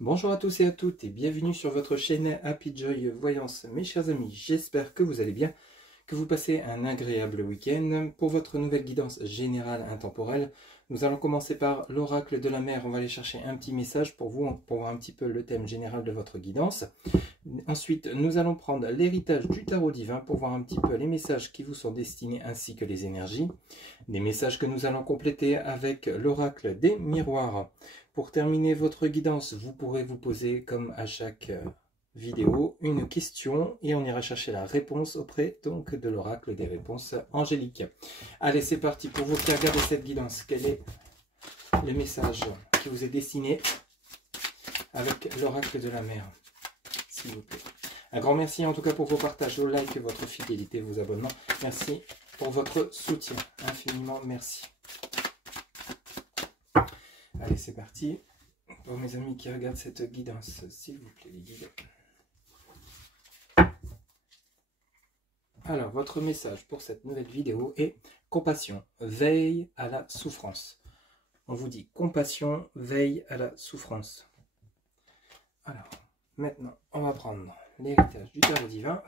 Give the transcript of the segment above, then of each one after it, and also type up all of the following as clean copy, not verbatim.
Bonjour à tous et à toutes et bienvenue sur votre chaîne Happy Joy Voyance. Mes chers amis, j'espère que vous allez bien, que vous passez un agréable week-end. Pour votre nouvelle guidance générale intemporelle, nous allons commencer par l'oracle de la mer. On va aller chercher un petit message pour vous, pour voir un petit peu le thème général de votre guidance. Ensuite, nous allons prendre l'héritage du tarot divin pour voir un petit peu les messages qui vous sont destinés ainsi que les énergies. Des messages que nous allons compléter avec l'oracle des miroirs. Pour terminer votre guidance, vous pourrez vous poser, comme à chaque vidéo, une question et on ira chercher la réponse auprès donc de l'oracle des réponses angéliques. Allez, c'est parti pour vous qui regardez cette guidance. Quel est le message qui vous est destiné avec l'oracle de la mer, s'il vous plaît? Un grand merci en tout cas pour vos partages, vos likes, votre fidélité, vos abonnements. Merci pour votre soutien. Infiniment merci. Allez, c'est parti. Pour mes amis qui regardent cette guidance, s'il vous plaît, les guides. Alors, votre message pour cette nouvelle vidéo est compassion, veille à la souffrance. On vous dit compassion, veille à la souffrance. Alors, maintenant, on va prendre l'héritage du tarot divin.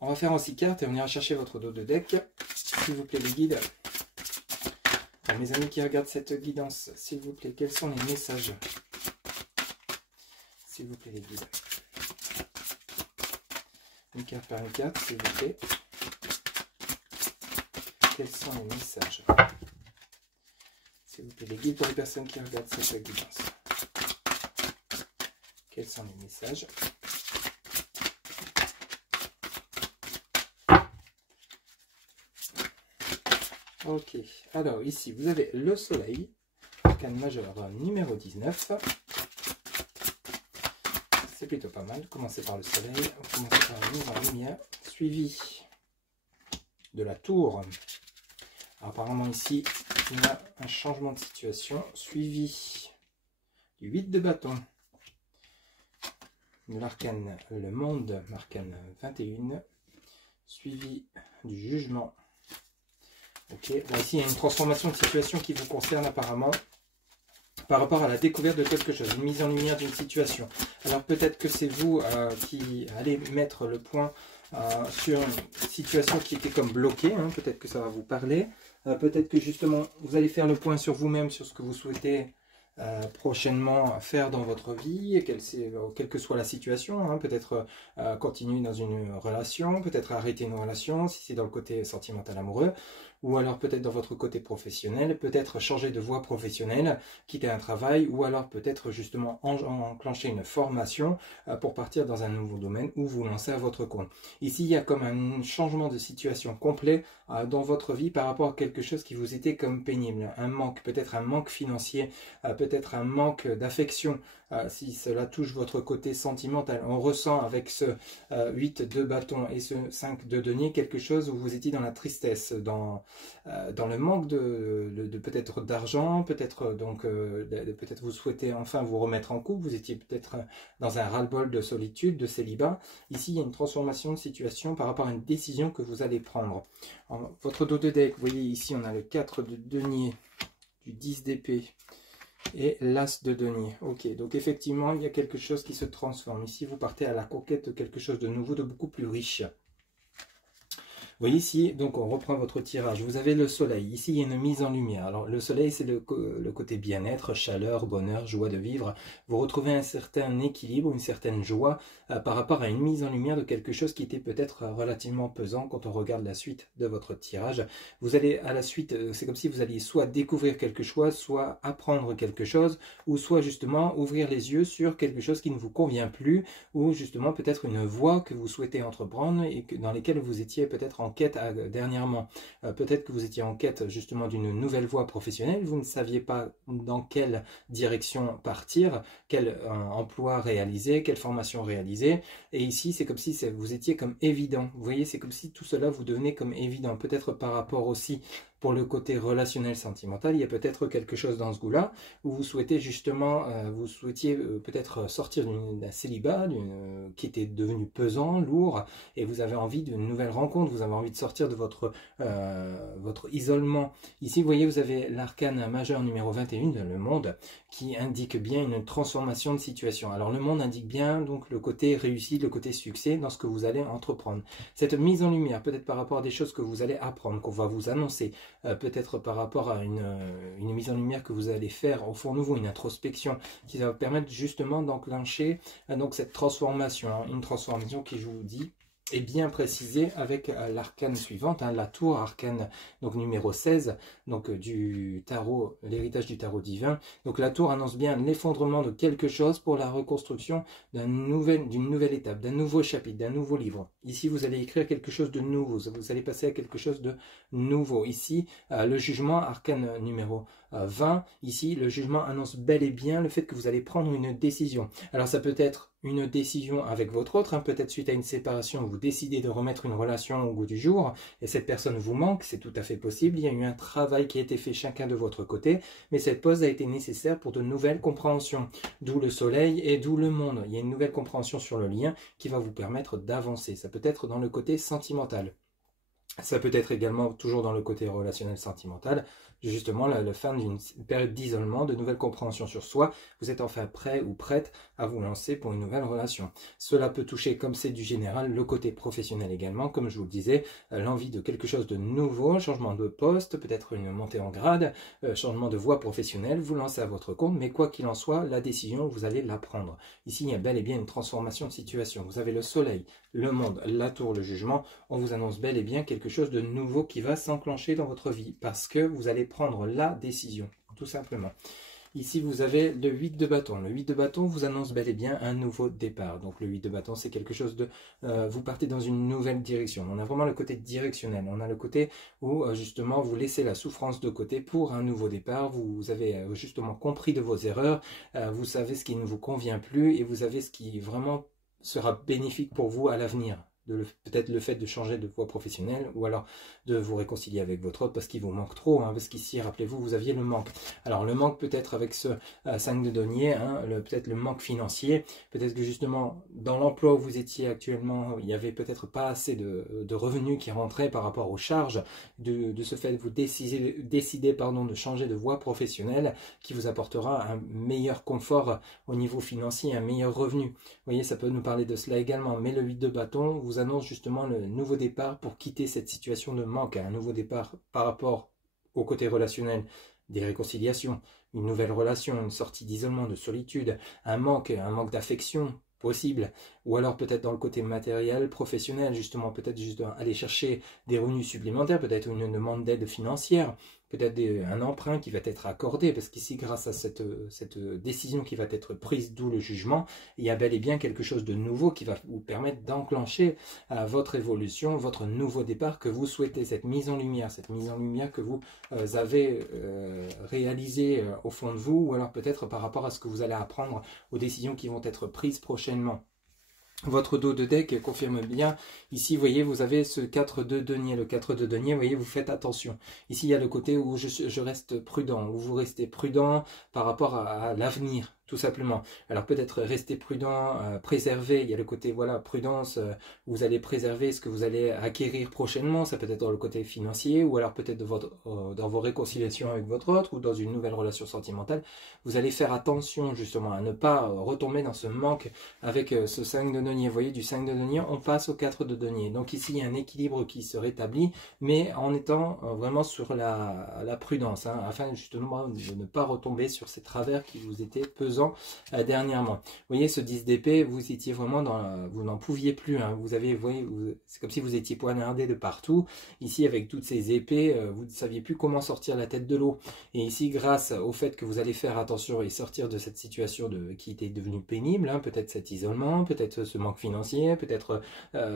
On va faire en 6 cartes et on ira chercher votre dos de deck. S'il vous plaît, les guides. Alors, mes amis qui regardent cette guidance, s'il vous plaît, quels sont les messages? S'il vous plaît, les guides. Une carte par une carte, s'il vous plaît. Quels sont les messages? S'il vous plaît, les guides pour les personnes qui regardent cette guidance. Quels sont les messages? Ok, alors ici vous avez le soleil, arcane majeur numéro 19. C'est plutôt pas mal. Commencez par le soleil, commencez par la mise en lumière, suivi de la tour. Alors, apparemment ici, il y a un changement de situation, suivi du 8 de bâton, de l'arcane le monde, arcane 21, suivi du jugement. Ok, bon, ici il y a une transformation de situation qui vous concerne apparemment par rapport à la découverte de quelque chose, une mise en lumière d'une situation. Alors peut-être que c'est vous qui allez mettre le point sur une situation qui était comme bloquée, hein. Peut-être que ça va vous parler, peut-être que justement vous allez faire le point sur vous-même, sur ce que vous souhaitez prochainement faire dans votre vie, quelle que soit la situation, hein. Peut-être continuer dans une relation, peut-être arrêter une relation si c'est dans le côté sentimental amoureux, ou alors peut-être dans votre côté professionnel, peut-être changer de voie professionnelle, quitter un travail, ou alors peut-être justement enclencher une formation pour partir dans un nouveau domaine ou vous lancer à votre compte. Ici, il y a comme un changement de situation complet dans votre vie par rapport à quelque chose qui vous était comme pénible, un manque, peut-être un manque financier, peut-être un manque d'affection, si cela touche votre côté sentimental. On ressent avec ce 8 de bâton et ce 5 de denier quelque chose où vous étiez dans la tristesse, dans le manque de peut-être d'argent, peut-être donc peut-être vous souhaitez enfin vous remettre en couple, vous étiez peut-être dans un ras-le-bol de solitude, de célibat. Ici, il y a une transformation de situation par rapport à une décision que vous allez prendre. Alors, votre dos de deck, vous voyez ici, on a le 4 de denier, du 10 d'épée et l'as de denier. Ok, donc effectivement, il y a quelque chose qui se transforme. Ici, vous partez à la conquête de quelque chose de nouveau, de beaucoup plus riche. Vous voyez ici, donc on reprend votre tirage, vous avez le soleil, ici il y a une mise en lumière. Alors le soleil c'est le côté bien-être, chaleur, bonheur, joie de vivre. Vous retrouvez un certain équilibre, une certaine joie par rapport à une mise en lumière de quelque chose qui était peut-être relativement pesant quand on regarde la suite de votre tirage. Vous allez à la suite, c'est comme si vous alliez soit découvrir quelque chose, soit apprendre quelque chose, ou soit justement ouvrir les yeux sur quelque chose qui ne vous convient plus, ou justement peut-être une voie que vous souhaitez entreprendre et dans lesquelles vous étiez peut-être en quête dernièrement. Peut-être que vous étiez en quête justement d'une nouvelle voie professionnelle, vous ne saviez pas dans quelle direction partir, quel emploi réaliser, quelle formation réaliser, et ici c'est comme si vous étiez comme évident. Vous voyez, c'est comme si tout cela vous devenait comme évident, peut-être par rapport aussi Pour le côté relationnel sentimental, il y a peut-être quelque chose dans ce goût-là où vous souhaitez justement, vous souhaitiez peut-être sortir d'un célibat qui était devenu pesant, lourd, et vous avez envie d'une nouvelle rencontre, vous avez envie de sortir de votre isolement. Ici, vous voyez, vous avez l'arcane majeur numéro 21, le monde, qui indique bien une transformation de situation. Alors le monde indique bien donc le côté réussite, le côté succès dans ce que vous allez entreprendre. Cette mise en lumière, peut-être par rapport à des choses que vous allez apprendre, qu'on va vous annoncer, peut-être par rapport à une mise en lumière que vous allez faire au fond de vous, une introspection qui va vous permettre justement d'enclencher donc cette transformation, hein, une transformation qui, je vous dis, est bien précisée avec l'arcane suivante, hein, la tour arcane donc numéro 16, donc du tarot, l'héritage du tarot divin. Donc la tour annonce bien l'effondrement de quelque chose pour la reconstruction d'une nouvelle étape, d'un nouveau chapitre, d'un nouveau livre. Ici, vous allez écrire quelque chose de nouveau, vous allez passer à quelque chose de nouveau. Ici, le jugement, arcane numéro 20, ici, le jugement annonce bel et bien le fait que vous allez prendre une décision. Alors ça peut être une décision avec votre autre, hein, peut-être suite à une séparation, vous décidez de remettre une relation au goût du jour, et cette personne vous manque, c'est tout à fait possible, il y a eu un travail qui a été fait chacun de votre côté, mais cette pause a été nécessaire pour de nouvelles compréhensions, d'où le soleil et d'où le monde. Il y a une nouvelle compréhension sur le lien qui va vous permettre d'avancer, ça peut être dans le côté sentimental. Ça peut être également toujours dans le côté relationnel sentimental, justement la fin d'une période d'isolement, de nouvelles compréhensions sur soi. Vous êtes enfin prêt ou prête à vous lancer pour une nouvelle relation. Cela peut toucher, comme c'est du général, le côté professionnel également, comme je vous le disais, l'envie de quelque chose de nouveau, changement de poste, peut-être une montée en grade, changement de voie professionnelle, vous lancez à votre compte, mais quoi qu'il en soit, la décision, vous allez la prendre. Ici, il y a bel et bien une transformation de situation. Vous avez le soleil, le monde, la tour, le jugement, on vous annonce bel et bien quelque chose de nouveau qui va s'enclencher dans votre vie parce que vous allez prendre la décision, tout simplement. Ici, vous avez le 8 de bâton. Le 8 de bâton vous annonce bel et bien un nouveau départ. Donc, le 8 de bâton, c'est quelque chose de... vous partez dans une nouvelle direction. On a vraiment le côté directionnel. On a le côté où, justement, vous laissez la souffrance de côté pour un nouveau départ. Vous avez justement compris de vos erreurs. Vous savez ce qui ne vous convient plus et vous avez ce qui vraiment sera bénéfique pour vous à l'avenir. Peut-être le fait de changer de voie professionnelle ou alors de vous réconcilier avec votre autre parce qu'il vous manque trop, hein, parce qu'ici, rappelez-vous, vous aviez le manque. Alors le manque peut-être avec ce 5 de denier, hein, peut-être le manque financier, peut-être que justement dans l'emploi où vous étiez actuellement, il n'y avait peut-être pas assez de revenus qui rentraient par rapport aux charges, de ce fait vous décidez de changer de voie professionnelle qui vous apportera un meilleur confort au niveau financier, un meilleur revenu. Vous voyez, ça peut nous parler de cela également, mais le 8 de bâton vous annonce justement le nouveau départ pour quitter cette situation de manque, un nouveau départ par rapport au côté relationnel, des réconciliations, une nouvelle relation, une sortie d'isolement, de solitude, un manque d'affection possible, ou alors peut-être dans le côté matériel, professionnel, justement, peut-être juste aller chercher des revenus supplémentaires, peut-être une demande d'aide financière, peut-être un emprunt qui va être accordé, parce qu'ici, grâce à cette décision qui va être prise, d'où le jugement, il y a bel et bien quelque chose de nouveau qui va vous permettre d'enclencher votre évolution, votre nouveau départ que vous souhaitez, cette mise en lumière que vous avez réalisée au fond de vous, ou alors peut-être par rapport à ce que vous allez apprendre aux décisions qui vont être prises prochainement. Votre dos de deck confirme bien. Ici, vous voyez, vous avez ce 4 de denier. Le 4 de denier, vous voyez, vous faites attention. Ici, il y a le côté où je reste prudent, où vous restez prudent par rapport à l'avenir, tout simplement. Alors peut-être rester prudent, préserver, il y a le côté, voilà, prudence, vous allez préserver ce que vous allez acquérir prochainement, ça peut être dans le côté financier, ou alors peut-être dans vos réconciliations avec votre autre, ou dans une nouvelle relation sentimentale, vous allez faire attention justement à ne pas retomber dans ce manque avec ce 5 de denier. Vous voyez, du 5 de denier, on passe au 4 de denier. Donc ici, il y a un équilibre qui se rétablit, mais en étant vraiment sur la prudence, hein, afin justement de ne pas retomber sur ces travers qui vous étaient pesants dernièrement. Vous voyez, ce 10 d'épée, vous étiez vraiment vous n'en pouviez plus, hein. Vous voyez, c'est comme si vous étiez poignardé de partout. Ici, avec toutes ces épées, vous ne saviez plus comment sortir la tête de l'eau. Et ici, grâce au fait que vous allez faire attention et sortir de cette situation qui était devenue pénible, hein, peut-être cet isolement, peut-être ce manque financier, peut-être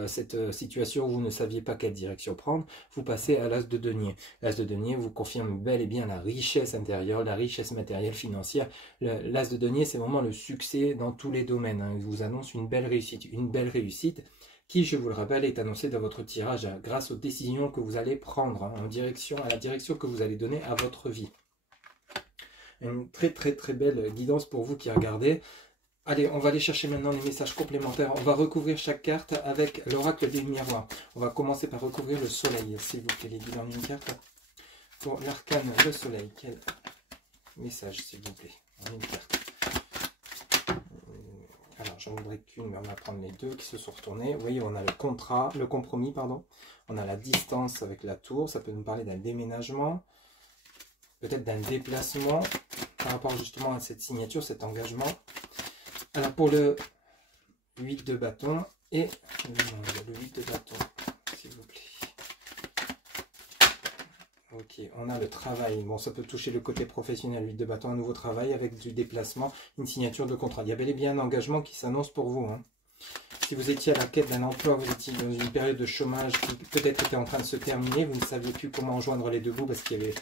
cette situation où vous ne saviez pas quelle direction prendre, vous passez à l'as de denier. L'as de denier vous confirme bel et bien la richesse intérieure, la richesse matérielle, financière. L'as de denier, c'est vraiment le succès dans tous les domaines, hein. Il vous annonce une belle réussite qui, je vous le rappelle, est annoncé dans votre tirage grâce aux décisions que vous allez prendre, hein, à la direction que vous allez donner à votre vie. Une très belle guidance pour vous qui regardez. Allez, on va aller chercher maintenant les messages complémentaires. On va recouvrir chaque carte avec l'oracle des miroirs. On va commencer par recouvrir le soleil, s'il vous plaît, les guides en une carte. Pour l'arcane, le soleil, quel message, s'il vous plaît, en une carte. Alors, j'en voudrais qu'une, mais on va prendre les deux qui se sont retournés. Vous voyez, on a le compromis, pardon. On a la distance avec la tour. Ça peut nous parler d'un déménagement, peut-être d'un déplacement par rapport justement à cette signature, cet engagement. Alors, pour le 8 de bâton et le 8 de bâton, s'il vous plaît. Ok, on a le travail. Bon, ça peut toucher le côté professionnel, 8 de bâton, un nouveau travail avec du déplacement, une signature de contrat. Il y a bel et bien un engagement qui s'annonce pour vous, hein. Si vous étiez à la quête d'un emploi, vous étiez dans une période de chômage qui peut-être était en train de se terminer, vous ne saviez plus comment joindre les deux bouts parce qu'il y avait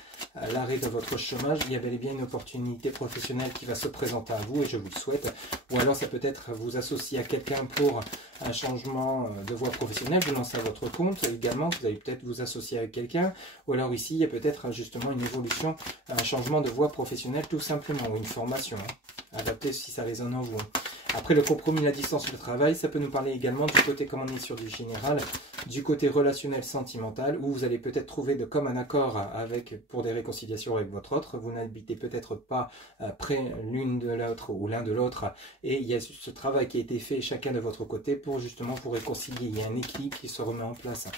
l'arrêt de votre chômage, il y a bel et bien une opportunité professionnelle qui va se présenter à vous et je vous le souhaite. Ou alors ça peut être vous associer à quelqu'un pour un changement de voie professionnelle, vous lancez à votre compte également, vous allez peut-être vous associer avec quelqu'un. Ou alors ici, il y a peut-être justement une évolution, un changement de voie professionnelle tout simplement, ou une formation, hein, adaptée si ça résonne en vous. Après le compromis, la distance, le travail, ça peut nous parler également du côté, comme on est sur du général, du côté relationnel sentimental, où vous allez peut-être trouver de comme un accord pour des réconciliations avec votre autre. Vous n'habitez peut-être pas près l'une de l'autre ou l'un de l'autre, et il y a ce travail qui a été fait chacun de votre côté pour justement vous réconcilier. Il y a un équilibre qui se remet en place.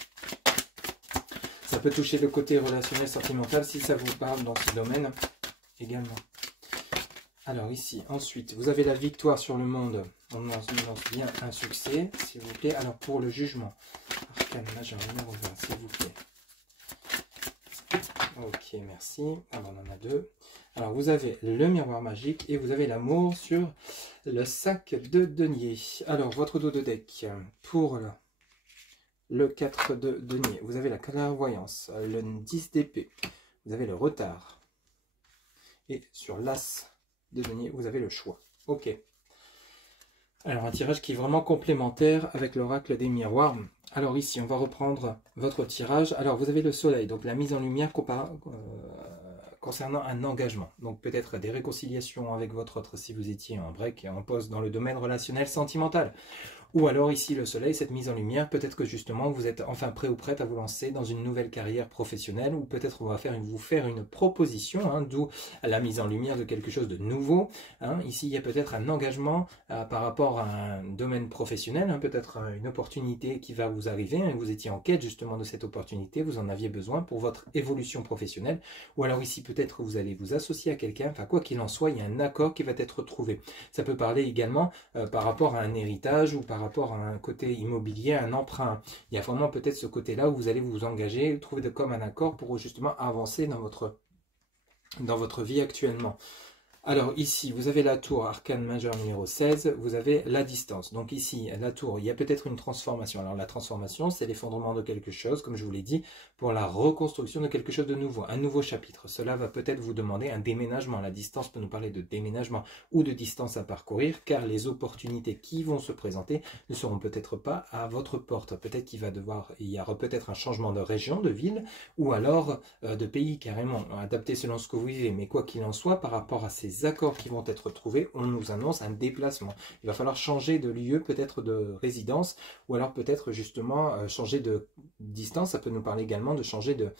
Ça peut toucher le côté relationnel sentimental si ça vous parle dans ce domaine également. Alors ici, ensuite, vous avez la victoire sur le monde. On lance bien un succès, s'il vous plaît. Alors pour le jugement, arcane majeur numéro 20, s'il vous plaît. Ok, merci. Alors on en a deux. Alors vous avez le miroir magique et vous avez l'amour sur le sac de denier. Alors votre dos de deck, pour le 4 de denier, vous avez la clairvoyance, le 10 d'épée, vous avez le retard. Et sur l'as de denier, vous avez le choix. Ok. Alors un tirage qui est vraiment complémentaire avec l'oracle des miroirs. Alors ici, on va reprendre votre tirage. Alors vous avez le soleil, donc la mise en lumière concernant un engagement. Donc peut-être des réconciliations avec votre autre si vous étiez en break, en pause dans le domaine relationnel sentimental. Ou alors ici le soleil, cette mise en lumière, peut-être que justement vous êtes enfin prêt ou prête à vous lancer dans une nouvelle carrière professionnelle, ou peut-être on va vous faire une proposition, hein, d'où la mise en lumière de quelque chose de nouveau. Hein. Ici il y a peut-être un engagement par rapport à un domaine professionnel, hein, peut-être une opportunité qui va vous arriver, hein, vous étiez en quête justement de cette opportunité, vous en aviez besoin pour votre évolution professionnelle, ou alors ici peut-être vous allez vous associer à quelqu'un, enfin quoi qu'il en soit, il y a un accord qui va être trouvé. Ça peut parler également par rapport à un héritage ou par rapport à un côté immobilier, un emprunt. Il y a vraiment peut-être ce côté-là où vous allez vous engager, trouver de comme un accord pour justement avancer dans votre vie actuellement. Alors ici, vous avez la tour arcane majeure numéro 16, vous avez la distance. Donc ici, la tour, il y a peut-être une transformation. Alors la transformation, c'est l'effondrement de quelque chose, comme je vous l'ai dit, pour la reconstruction de quelque chose de nouveau, un nouveau chapitre. Cela va peut-être vous demander un déménagement. La distance peut nous parler de déménagement ou de distance à parcourir, car les opportunités qui vont se présenter ne seront peut-être pas à votre porte. Peut-être il y aura peut-être un changement de région, de ville, ou alors de pays carrément, adapté selon ce que vous vivez. Mais quoi qu'il en soit, par rapport à ces accords qui vont être trouvés, on nous annonce un déplacement. Il va falloir changer de lieu, peut-être de résidence, ou alors peut-être justement changer de distance. Ça peut nous parler également de changer de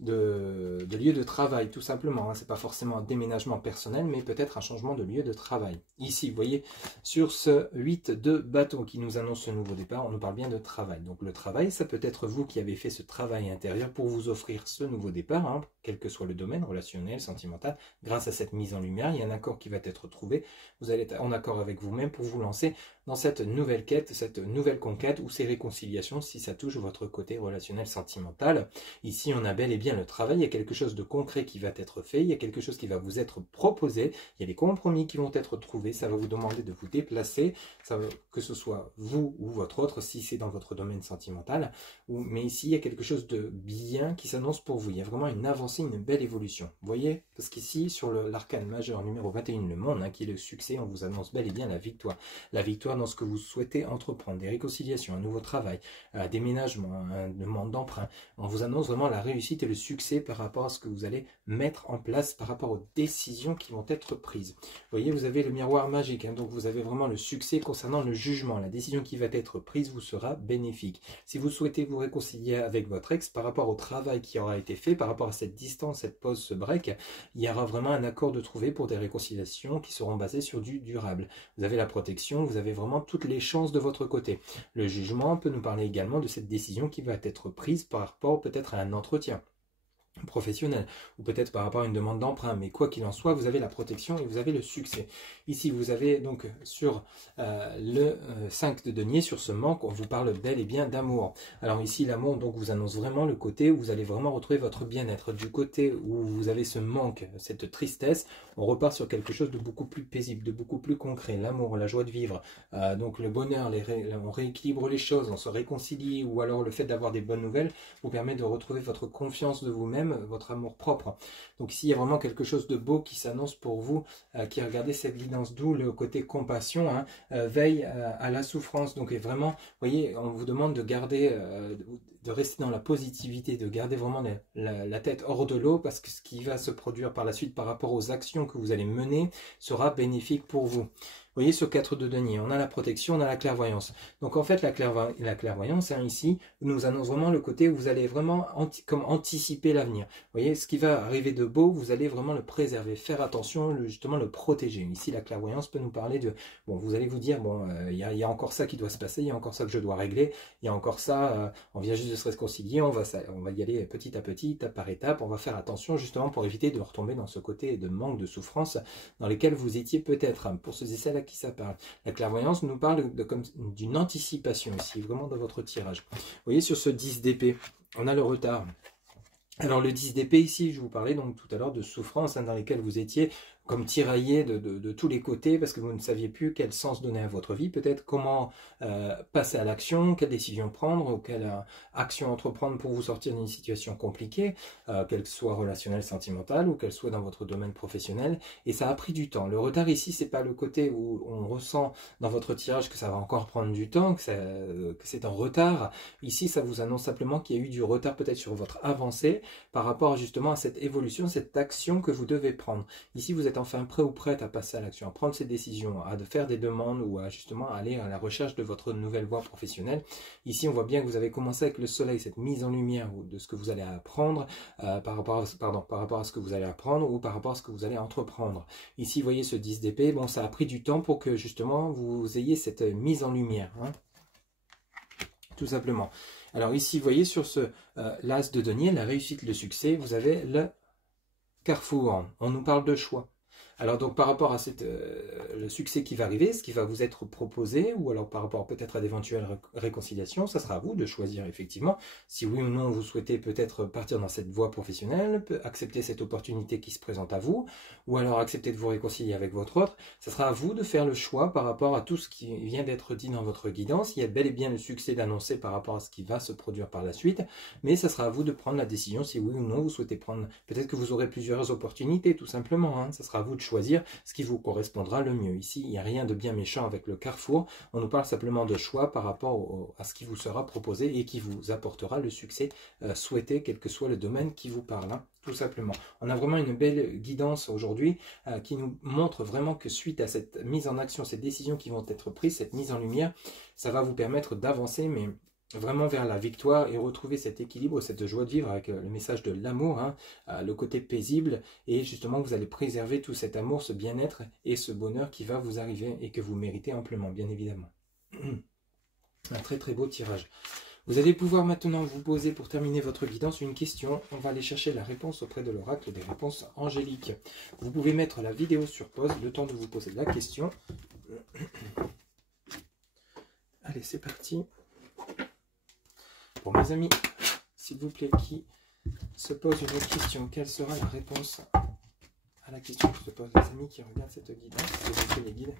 lieu de travail, tout simplement. Ce n'est pas forcément un déménagement personnel, mais peut-être un changement de lieu de travail. Ici, vous voyez, sur ce 8 de bâton qui nous annonce ce nouveau départ, on nous parle bien de travail. Donc le travail, ça peut être vous qui avez fait ce travail intérieur pour vous offrir ce nouveau départ, hein, quel que soit le domaine, relationnel, sentimental. Grâce à cette mise en lumière, il y a un accord qui va être trouvé. Vous allez être en accord avec vous-même pour vous lancer dans cette nouvelle quête, cette nouvelle conquête ou ces réconciliations si ça touche votre côté relationnel sentimental. Ici, on a bel et bien le travail, il y a quelque chose de concret qui va être fait, il y a quelque chose qui va vous être proposé, il y a des compromis qui vont être trouvés, ça va vous demander de vous déplacer, que ce soit vous ou votre autre, si c'est dans votre domaine sentimental, mais ici, il y a quelque chose de bien qui s'annonce pour vous, il y a vraiment une avancée, une belle évolution. Vous voyez, parce qu'ici, sur l'arcane majeur numéro 21, le monde, hein, qui est le succès, on vous annonce bel et bien la victoire victoire dans ce que vous souhaitez entreprendre, des réconciliations, un nouveau travail, un déménagement, une demande d'emprunt. On vous annonce vraiment la réussite et le succès par rapport à ce que vous allez mettre en place, par rapport aux décisions qui vont être prises. Vous voyez, vous avez le miroir magique, hein, donc vous avez vraiment le succès concernant le jugement. La décision qui va être prise vous sera bénéfique. Si vous souhaitez vous réconcilier avec votre ex par rapport au travail qui aura été fait, par rapport à cette distance, cette pause, ce break, il y aura vraiment un accord de trouver pour des réconciliations qui seront basées sur du durable. Vous avez la protection, vous avez vraiment toutes les chances de votre côté. Le jugement peut nous parler également de cette décision qui va être prise par rapport peut-être à un entretien professionnel ou peut-être par rapport à une demande d'emprunt, mais quoi qu'il en soit, vous avez la protection et vous avez le succès. Ici, vous avez donc sur le 5 de denier, sur ce manque, on vous parle bel et bien d'amour. Alors ici, l'amour donc vous annonce vraiment le côté où vous allez vraiment retrouver votre bien-être. Du côté où vous avez ce manque, cette tristesse, on repart sur quelque chose de beaucoup plus paisible, de beaucoup plus concret. L'amour, la joie de vivre, donc le bonheur, on rééquilibre les choses, on se réconcilie, ou alors le fait d'avoir des bonnes nouvelles vous permet de retrouver votre confiance de vous-même, votre amour propre. Donc ici, il y a vraiment quelque chose de beau qui s'annonce pour vous, qui regardez cette guidance, d'où le côté compassion, hein, veille à la souffrance. Donc vraiment, vous voyez, on vous demande de garder, de rester dans la positivité, de garder vraiment la tête hors de l'eau, parce que ce qui va se produire par la suite par rapport aux actions que vous allez mener sera bénéfique pour vous. Vous voyez, sur 4 de denier, on a la protection, on a la clairvoyance. Donc en fait, la clairvoyance, hein, ici, nous annonce vraiment le côté où vous allez vraiment comme anticiper l'avenir. Vous voyez, ce qui va arriver de beau, vous allez vraiment le préserver, faire attention, justement le protéger. Ici, la clairvoyance peut nous parler de, bon, vous allez vous dire, bon, il y a encore ça qui doit se passer, il y a encore ça que je dois régler, il y a encore ça, on vient juste de se réconcilier, on va y aller petit à petit, étape par étape, on va faire attention justement pour éviter de retomber dans ce côté de manque de souffrance dans lequel vous étiez peut-être, pour ceux et celles à qui ça parle. La clairvoyance nous parle d'une anticipation ici, vraiment dans votre tirage. Vous voyez, sur ce 10 d'épée, on a le retard. Alors le 10 d'épée ici, je vous parlais donc tout à l'heure de souffrances, hein, dans lesquelles vous étiez comme tiraillé de tous les côtés parce que vous ne saviez plus quel sens donner à votre vie, peut-être comment passer à l'action, quelle décision prendre ou quelle action entreprendre pour vous sortir d'une situation compliquée, qu'elle soit relationnelle, sentimentale ou qu'elle soit dans votre domaine professionnel, et ça a pris du temps. Le retard ici, c'est pas le côté où on ressent dans votre tirage que ça va encore prendre du temps, que c'est en retard. Ici, ça vous annonce simplement qu'il y a eu du retard peut-être sur votre avancée par rapport justement à cette évolution, cette action que vous devez prendre. Ici, vous êtes enfin prêt ou prête à passer à l'action, à prendre ces décisions, à faire des demandes ou à justement aller à la recherche de votre nouvelle voie professionnelle. Ici, on voit bien que vous avez commencé avec le soleil, cette mise en lumière de ce que vous allez apprendre par rapport à ce que vous allez apprendre ou par rapport à ce que vous allez entreprendre. Ici, vous voyez ce 10 d'épée, bon, ça a pris du temps pour que justement vous ayez cette mise en lumière, hein, tout simplement. Alors ici, vous voyez sur ce l'as de denier, la réussite, le succès, vous avez le carrefour. On nous parle de choix. Alors donc par rapport à le succès qui va arriver, ce qui va vous être proposé, ou alors par rapport peut-être à d'éventuelles réconciliations, ça sera à vous de choisir effectivement si oui ou non vous souhaitez peut-être partir dans cette voie professionnelle, accepter cette opportunité qui se présente à vous, ou alors accepter de vous réconcilier avec votre autre. Ça sera à vous de faire le choix par rapport à tout ce qui vient d'être dit dans votre guidance. Il y a bel et bien le succès d'annoncer par rapport à ce qui va se produire par la suite, mais ça sera à vous de prendre la décision si oui ou non vous souhaitez prendre. Peut-être que vous aurez plusieurs opportunités tout simplement, hein. Ça sera à vous de choisir ce qui vous correspondra le mieux. Ici, il n'y a rien de bien méchant avec le carrefour. On nous parle simplement de choix par rapport à ce qui vous sera proposé et qui vous apportera le succès souhaité, quel que soit le domaine qui vous parle, hein, tout simplement. On a vraiment une belle guidance aujourd'hui qui nous montre vraiment que suite à cette mise en action, ces décisions qui vont être prises, cette mise en lumière, ça va vous permettre d'avancer, mais vraiment vers la victoire et retrouver cet équilibre, cette joie de vivre avec le message de l'amour, hein, le côté paisible, et justement vous allez préserver tout cet amour, ce bien-être et ce bonheur qui va vous arriver et que vous méritez amplement, bien évidemment. Un très très beau tirage. Vous allez pouvoir maintenant vous poser pour terminer votre guidance une question. On va aller chercher la réponse auprès de l'oracle des réponses angéliques. Vous pouvez mettre la vidéo sur pause, le temps de vous poser la question. Allez, c'est parti. Pour mes amis, s'il vous plaît, qui se pose une autre question, quelle sera la réponse à la question que se posent les amis qui regardent cette guidance, s'il vous plaît, les guides.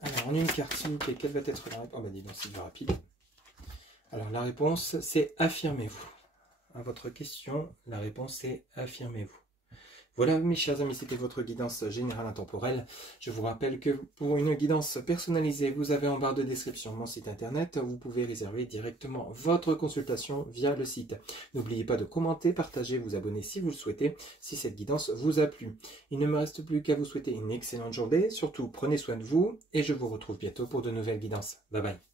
Alors, on a une carte, s'il vous plaît, quelle va être la réponse? Oh, bah dis donc, c'est du rapide. Alors, la réponse, c'est affirmez-vous. À votre question, la réponse, c'est affirmez-vous. Voilà mes chers amis, c'était votre guidance générale intemporelle. Je vous rappelle que pour une guidance personnalisée, vous avez en barre de description mon site internet. Vous pouvez réserver directement votre consultation via le site. N'oubliez pas de commenter, partager, vous abonner si vous le souhaitez, si cette guidance vous a plu. Il ne me reste plus qu'à vous souhaiter une excellente journée. Surtout, prenez soin de vous et je vous retrouve bientôt pour de nouvelles guidances. Bye bye.